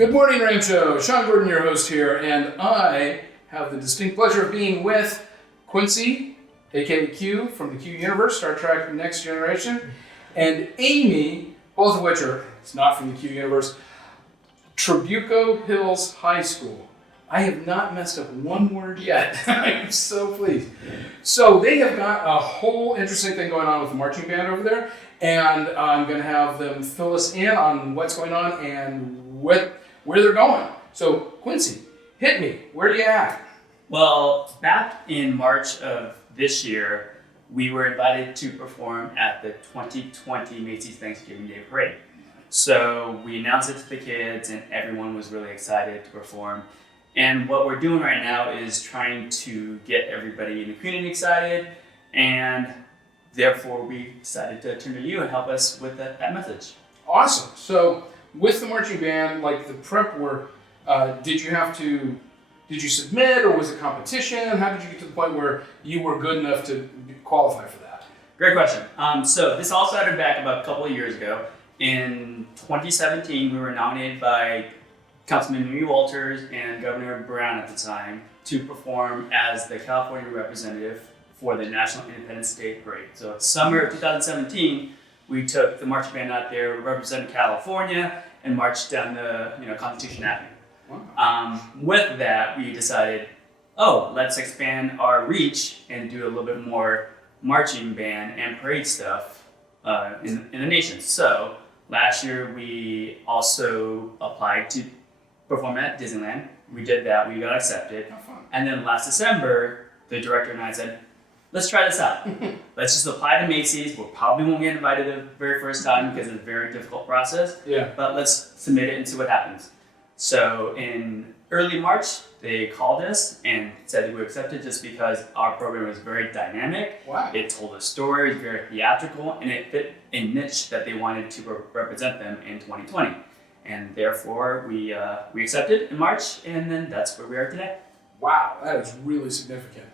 Good morning, Rancho. Shawn Gordon, your host here, and I have the distinct pleasure of being with Quincy, aka Q, from the Q universe, Star Trek Next Generation, and Amy, both of which are, it's not from the Q universe, Trabuco Hills High School. I have not messed up one word yet. I'm so pleased. So they have got a whole interesting thing going on with the marching band over there, and I'm going to have them fill us in on what's going on and where they're going. So Quincy, hit me. Where are you at? Well, back in March of this year, we were invited to perform at the 2020 Macy's Thanksgiving Day Parade. So we announced it to the kids and everyone was really excited to perform. And what we're doing right now is trying to get everybody in the community excited, and therefore we decided to turn to you and help us with that message. Awesome. So with the marching band, like the prep work, did you submit, or was it competition? How did you get to the point where you were good enough to qualify for that? Great question. So this all started back about a couple of years ago. In 2017, we were nominated by Councilman Mimi Walters and Governor Brown at the time to perform as the California representative for the National Independence Day Parade. So summer of 2017, we took the marching band out there, represented California, and marched down the Constitution Avenue. Wow. With that, we decided, let's expand our reach and do a little bit more marching band and parade stuff in the nation. So last year, we also applied to perform at Disneyland. We did that, we got accepted. How fun. And then last December, the director and I said, let's try this out. Let's just apply to Macy's. We probably won't get invited the very first time because it's a very difficult process. Yeah. But let's submit it and see what happens. So in early March, they called us and said that we were accepted just because our program was very dynamic. Wow. It told a story, very theatrical, and it fit a niche that they wanted to represent them in 2020. And therefore, we accepted in March, and then that's where we are today. Wow, that is really significant.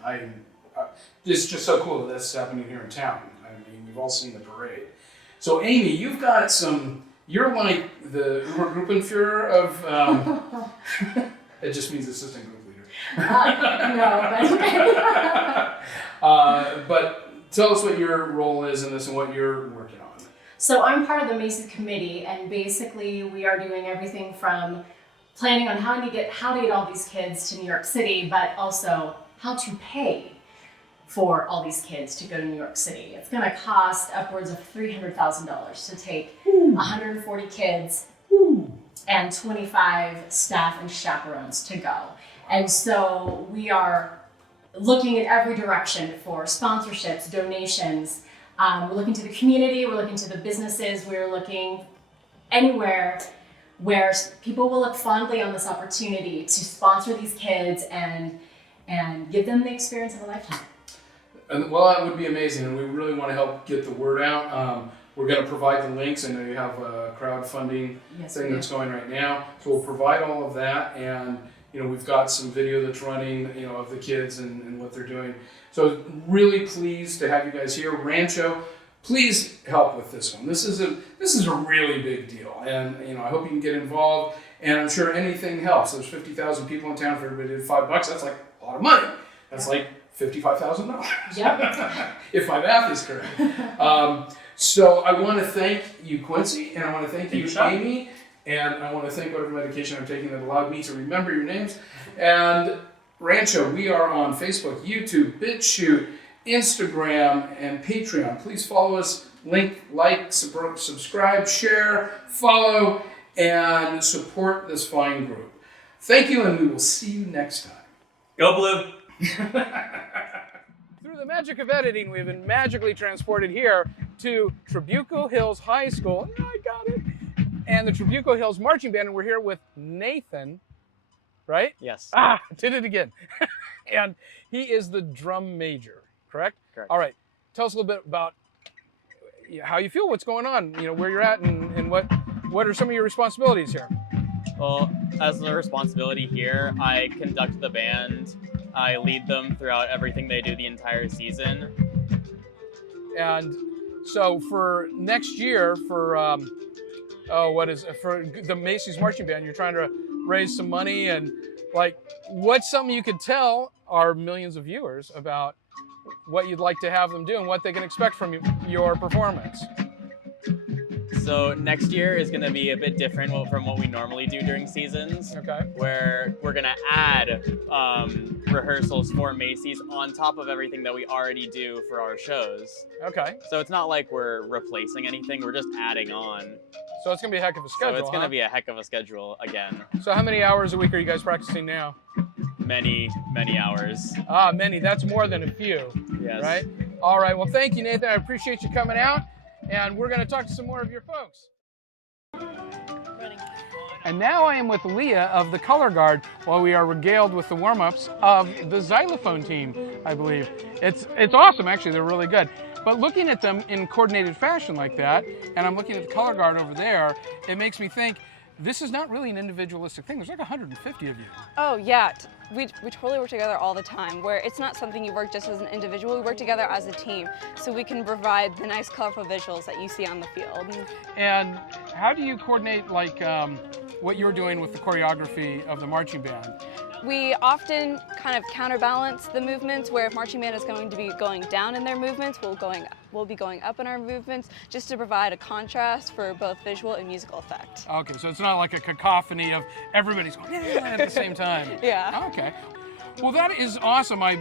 It's just so cool that that's happening here in town. I mean, we've all seen the parade. So, Amy, you've got you're like the Übergruppenführer of, it just means assistant group leader. But tell us what your role is in this and what you're working on. So I'm part of the Macy's committee, and basically we are doing everything from planning on how to get all these kids to New York City, but also how to pay for all these kids to go to New York City. It's going to cost upwards of $300,000 to take 140 kids and 25 staff and chaperones to go. And so we are looking in every direction for sponsorships, donations. We're looking to the community, we're looking to the businesses, we're looking anywhere where people will look fondly on this opportunity to sponsor these kids and give them the experience of a lifetime. And, well, that would be amazing, and we really want to help get the word out. We're going to provide the links. I know you have a crowdfunding thing that's going right now, so we'll provide all of that, and we've got some video that's running, of the kids and what they're doing. So really pleased to have you guys here. Rancho, please help with this one. This is a really big deal, and I hope you can get involved. And I'm sure anything helps. There's 50,000 people in town. If everybody did $5, that's like a lot of money. That's like $55,000. Yep. If my math is correct. So I want to thank you, Quincy, and I want to thank you, Amy, and I want to thank whatever medication I'm taking that allowed me to remember your names. And Rancho, we are on Facebook, YouTube, BitChute, Instagram, and Patreon. Please follow us, like, subscribe, share, follow, and support this fine group. Thank you, and we will see you next time. Go Blue! Through the magic of editing, we've been magically transported here to Trabuco Hills High School. Yeah, I got it. And the Trabuco Hills Marching Band, and we're here with Nathan, right? Yes. Did it again. And he is the drum major, correct? Correct. All right. Tell us a little bit about how you feel, what's going on, where you're at, and what are some of your responsibilities here? Well, as a responsibility here, I conduct the band. I lead them throughout everything they do the entire season. And so for next year, for Oh, what is for the Macy's marching band? You're trying to raise some money, and like, what's something you could tell our millions of viewers about what you'd like to have them do and what they can expect from your performance? So next year is going to be a bit different from what we normally do during seasons. Okay. Where we're going to add rehearsals for Macy's on top of everything that we already do for our shows. Okay. So it's not like we're replacing anything, we're just adding on. So it's gonna be a heck of a schedule. So it's going to be a heck of a schedule again. So how many hours a week are you guys practicing now? Many, many hours. Ah, many. That's more than a few. Yes. Right? All right. Well, thank you, Nathan. I appreciate you coming out. And we're going to talk to some more of your folks. And now I am with Leah of the Color Guard while we are regaled with the warm-ups of the xylophone team, I believe. It's awesome, actually. They're really good. But looking at them in coordinated fashion like that, and I'm looking at the Color Guard over there, it makes me think this is not really an individualistic thing. There's like 150 of you. Oh yeah, we totally work together all the time, where it's not something you work just as an individual, we work together as a team, so we can provide the nice colorful visuals that you see on the field. And how do you coordinate like what you're doing with the choreography of the marching band? We often kind of counterbalance the movements, where if marching band is going to be going down in their movements, we'll be going up in our movements, just to provide a contrast for both visual and musical effect. Okay, so it's not like a cacophony of everybody's going at the same time. Yeah. Okay. Well, that is awesome. I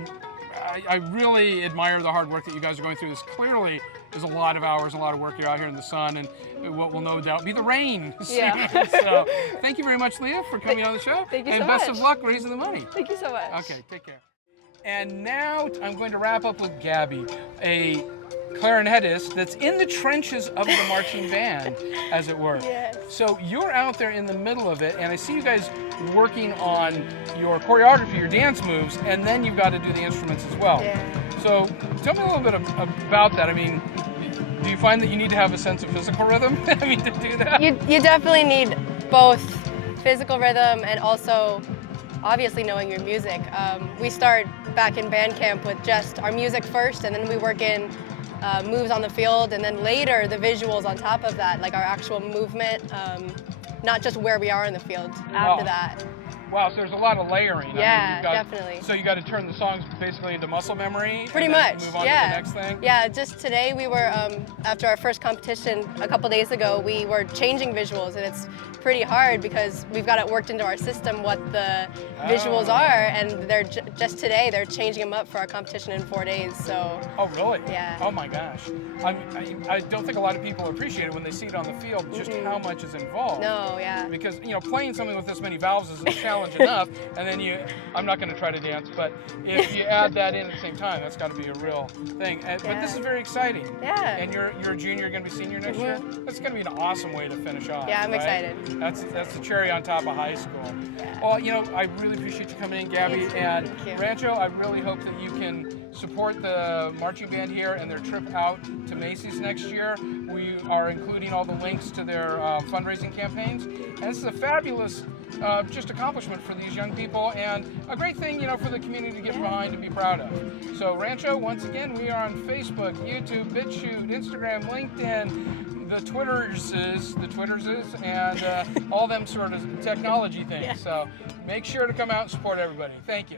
really admire the hard work that you guys are going through. This clearly is a lot of hours, a lot of work. You're out here in the sun, and what will no doubt be the rain. Yeah. So thank you very much, Leah, for coming on the show. Thank you so and much. best of luck raising the money. Thank you so much. Okay, take care. And now I'm going to wrap up with Gabby, a clarinetist that's in the trenches of the marching band, as it were. Yes. So you're out there in the middle of it, and I see you guys working on your choreography, your dance moves, and then you've got to do the instruments as well. Yeah. So tell me a little bit about that. I mean, do you find that you need to have a sense of physical rhythm I mean, to do that? You definitely need both physical rhythm and also obviously knowing your music. We start back in band camp with just our music first, and then we work in moves on the field, and then later the visuals on top of that, like our actual movement, not just where we are in the field after that. Wow, so there's a lot of layering. Yeah, definitely. So you got to turn the songs basically into muscle memory? Pretty and then much, move on yeah. to the next thing? Yeah, just today we were, after our first competition a couple days ago, we were changing visuals, and it's pretty hard because we've got it worked into our system what the visuals are, and they're just today they're changing them up for our competition in 4 days, so. Oh, really? Yeah. Oh my gosh. I don't think a lot of people appreciate it when they see it on the field, just how much is involved. No, yeah. Because, you know, playing something with this many valves is a challenge enough, and then I'm not going to try to dance, but if you add that in at the same time, that's got to be a real thing. But this is very exciting. Yeah. And you're a junior, you're going to be senior next year? That's going to be an awesome way to finish off. Yeah, I'm right? excited. That's the cherry on top of high school. Yeah. Well, you know, I really appreciate you coming in, Gabby. And Thank you. Rancho, I really hope that you can support the marching band here and their trip out to Macy's next year. We are including all the links to their fundraising campaigns. And this is a fabulous just accomplishment for these young people, and a great thing, you know, for the community to get behind and be proud of. So Rancho, once again, we are on Facebook, YouTube, BitChute, Instagram, LinkedIn, the Twitters, and all them sort of technology things. So make sure to come out and support everybody. Thank you.